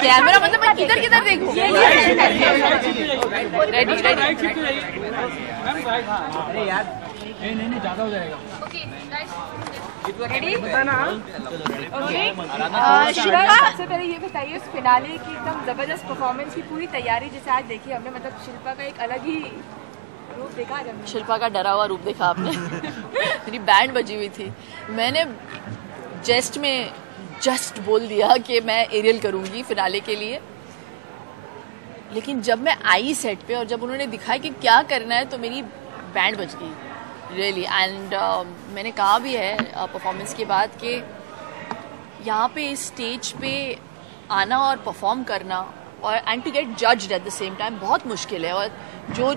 Camera मतलब मैं किधर किधर देखूं? रेडी अरे यार नहीं ज्यादा हो जाएगा। रेडी ओके शिल्पा, सबसे पहले ये बताइए उस फिनाले की एकदम जबरदस्त परफॉर्मेंस की पूरी तैयारी जैसे आज देखी हमने, मतलब शिल्पा का एक अलग ही रूप देखा आज हमने। शिल्पा का डरा हुआ रूप देखा आपने। मेरी बैंड बजी हुई थी, मैंने जस्ट बोल दिया कि मैं एरियल करूंगी फिनाले के लिए, लेकिन जब मैं आई सेट पे और जब उन्होंने दिखाया कि क्या करना है तो मेरी बैंड बज गई रियली। एंड मैंने कहा भी है परफॉर्मेंस के बाद कि यहाँ पे इस स्टेज पे आना और परफॉर्म करना और and to get judged at the same time बहुत मुश्किल है। और जो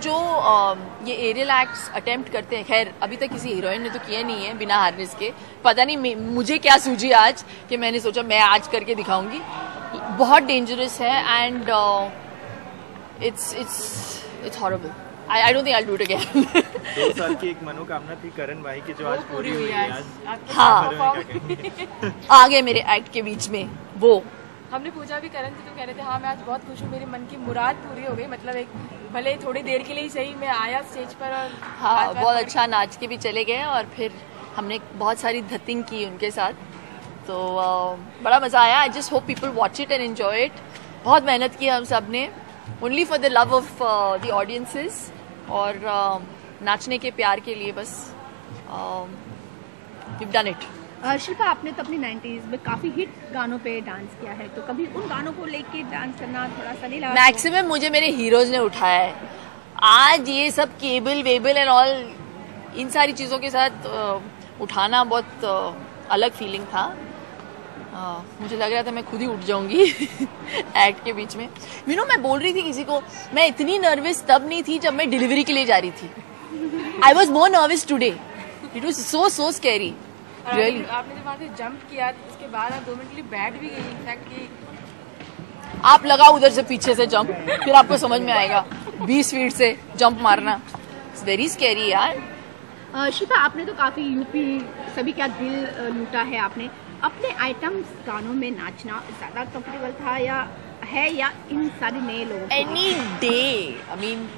ये एरियल एक्ट्स अटेम्प्ट करते हैं, खैर अभी तक किसी हीरोइन ने तो किया नहीं है बिना हार्नेस के, पता नहीं मुझे क्या सूझी आज कि मैंने सोचा मैं आज करके दिखाऊंगी। बहुत डेंजरस है and it's horrible. I don't think I'll do it again. 2 साल की एक मनोकामना थी करण भाई की जो आज पूरी हुई है। हाँ, आ गए मेरे एक्ट के बीच में वो। हमने पूछा भी करण से तो कह रहे थे हाँ मैं आज बहुत खुश हूँ, मेरी मन की मुराद पूरी हो गई, मतलब एक भले थोड़ी देर के लिए ही सही मैं आया स्टेज पर और हाँ बहुत अच्छा नाच के भी चले गए और फिर हमने बहुत सारी धतिंग की उनके साथ, तो बड़ा मज़ा आया। I just hope people watch it and enjoy it. बहुत मेहनत की हम सब ने, only for the love of the audiences और नाचने के प्यार के लिए बस। we've done it। शिल्पा, आपने तो अपनी 90s में काफी हिट गानों पे डांस किया है, तो कभी उन गानों को लेके डांस करना थोड़ा सा नहीं लगा? मैक्सिमम मुझे मेरे हीरोज ने उठाया है। आज ये सब cable Webel and all in सारी चीज़ों के साथ उठाना बहुत अलग फीलिंग था। मुझे लग रहा था मैं खुद ही उठ जाऊंगी एक्ट के बीच में। मैं बोल रही थी किसी को, मैं इतनी नर्वस तब नहीं थी जब मैं डिलीवरी के लिए जा रही थी। I was more nervous today, it was so scary really. आपने जब वहाँ से जंप किया उसके बाद आप 2 मिनट के लिए बैठ भी गई इनफैक्ट कि आप लगाओ उधर से पीछे से जंप, फिर आपको समझ में आएगा 20 फीट से जंप मारना, इट्स वेरी स्कैरी यार। शिल्पा, आपने तो काफी यूपी सभी का दिल लूटा है। आपने अपने आइटम्स गानों में नाचना ज्यादा कंफर्टेबल था या इन सारे नए लोगों को? एनी डे, आई मीन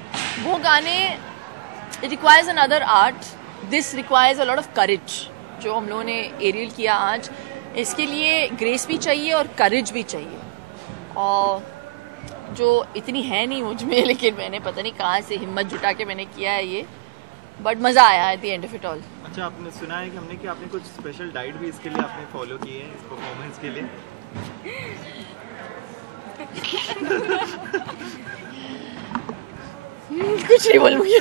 वो गाने it requires another art, this requires a lot of courage. जो हम लोगों ने एरियल किया आज, इसके लिए ग्रेस भी चाहिए और करेज भी चाहिए, और जो इतनी है नहीं मुझ में, लेकिन मैंने पता नहीं कहाँ से हिम्मत जुटा के मैंने किया है ये, बट मज़ा आया at the end of it all. अच्छा, आपने सुना है कि आपने कुछ स्पेशल डाइट भी इसके लिए आपने फॉलो की है इस परफॉर्मेंस के लिए? कुछ नहीं बोलूँगी।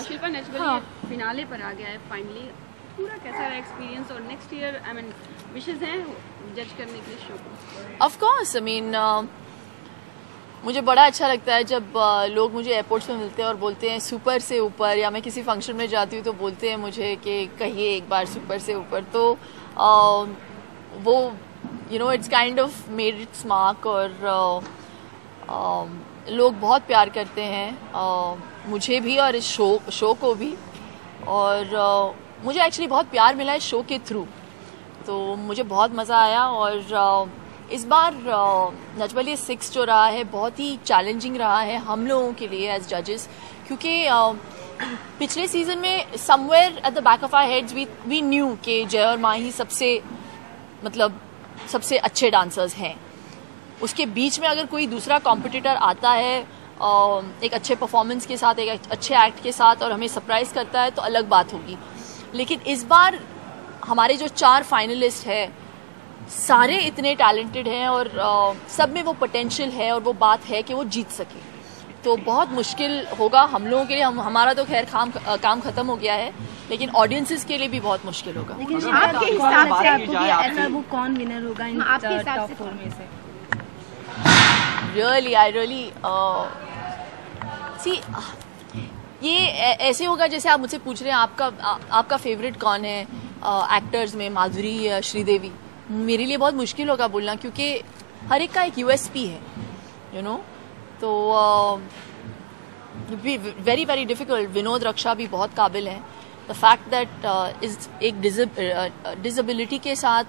शिल्पा, नेचुरली फिनाले पर आ गया है फाइनली, पूरा कैसा रहा एक्सपीरियंस और next year I mean wishes हैं जज करने के लिए शो को? ऑफ कोर्स, आई मीन मुझे बड़ा अच्छा लगता है जब लोग मुझे एयरपोर्ट्स में मिलते हैं और बोलते हैं सुपर से ऊपर, या मैं किसी फंक्शन में जाती हूँ तो बोलते हैं मुझे कि कहिए एक बार सुपर से ऊपर, तो वो it's kind of made it's mark. और लोग बहुत प्यार करते हैं मुझे भी और इस शो को भी, और मुझे एक्चुअली बहुत प्यार मिला है शो के थ्रू, तो मुझे बहुत मज़ा आया। और इस बार नच बलिए 6 जो रहा है बहुत ही चैलेंजिंग रहा है हम लोगों के लिए एज जजेस, क्योंकि पिछले सीज़न में somewhere at the back of our heads we knew कि जय और माही सबसे अच्छे डांसर्स हैं। उसके बीच में अगर कोई दूसरा कॉम्पिटिटर आता है एक अच्छे परफॉर्मेंस के साथ, एक अच्छे एक्ट के साथ, और हमें सरप्राइज़ करता है तो अलग बात होगी। लेकिन इस बार हमारे जो 4 फाइनलिस्ट हैं सारे इतने टैलेंटेड हैं और सब में वो पोटेंशियल है और वो बात है कि वो जीत सके, तो बहुत मुश्किल होगा हम लोगों के लिए। हमारा तो खैर काम ख़त्म हो गया है, लेकिन ऑडियंसेस के लिए भी बहुत मुश्किल होगा। लेकिन आपके हिसाब से ऐसा वो कौन विनर होगा इन आपके हिसाब से 4 में से? रियली आई रियली सी, ये ऐसे होगा जैसे आप मुझसे पूछ रहे हैं आपका फेवरेट कौन है एक्टर्स में, माधुरी या श्रीदेवी। मेरे लिए बहुत मुश्किल होगा बोलना, क्योंकि हर एक का एक यूएसपी है तो वेरी वेरी डिफ़िकल्ट। विनोद रक्षा भी बहुत काबिल हैं, द फैक्ट दैट इस एक डिसेबिलिटी के साथ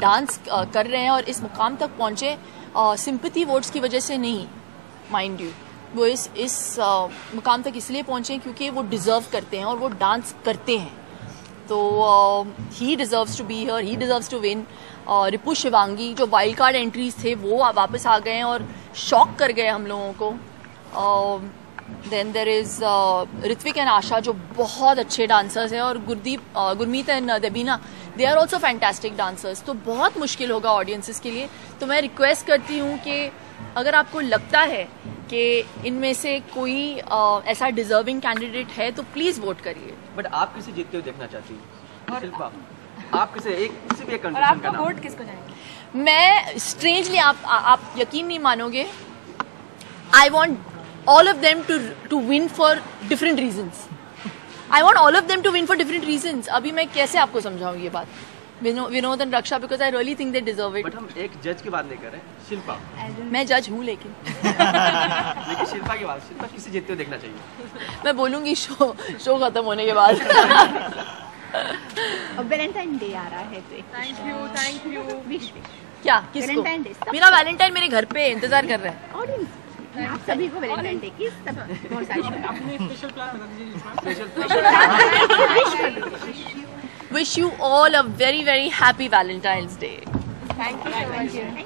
डांस कर रहे हैं और इस मुकाम तक पहुँचे सिंपैथी वोट्स की वजह से नहीं, माइंड यू, वो इस मुकाम तक इसलिए पहुँचे क्योंकि वो डिज़र्व करते हैं और वो डांस करते हैं। तो he deserves to be here, he deserves to win. Ripu Shivangi जो वाइल्ड कार्ड एंट्रीज थे वो वापस आ गए हैं और शॉक कर गए हम लोगों को। Then there is Ritvik and Asha जो बहुत अच्छे डांसर्स हैं, और Gurmeet and Debina, they are also fantastic dancers. तो बहुत मुश्किल होगा ऑडियंसेस के लिए। तो मैं रिक्वेस्ट करती हूँ कि अगर आपको लगता है कि इनमें से कोई ऐसा डिजर्विंग कैंडिडेट है तो प्लीज़ वोट करिए। बट आप किसे जीतते हुए देखना चाहती हैं शिल्पा? आप किसी भी एक और कंटेस्टेंट का आपका नाम। वोट किसको जाएगा? मैं स्ट्रेंजली, आप यकीन नहीं मानोगे, I want all of them to win for different reasons. I want all of them to win for different reasons. अभी मैं कैसे आपको समझाऊँ ये बात? Vinod and Raksha, because I really think they deserve it. But हम एक जज की बात नहीं कर रहे, शिल्पा। मैं जज हूँ लेकिन लेकिन शिल्पा की बात, शिल्पा किसे जीतते हुए देखना चाहिए? मैं बोलूँगी शो खत्म होने के बाद। अब वैलेंटाइन डे आ रहा है तो थैंक यू। विश क्या किसको? Valentine day. मेरा वैलेंटाइन मेरे घर पे इंतजार कर रहा है। ऑडियंस आप सभी को वैलेंटाइन डे की सब बहुत सारी स्पेशल प्लान बता दीजिए। Wish you all a very very happy Valentine's Day. Thank you.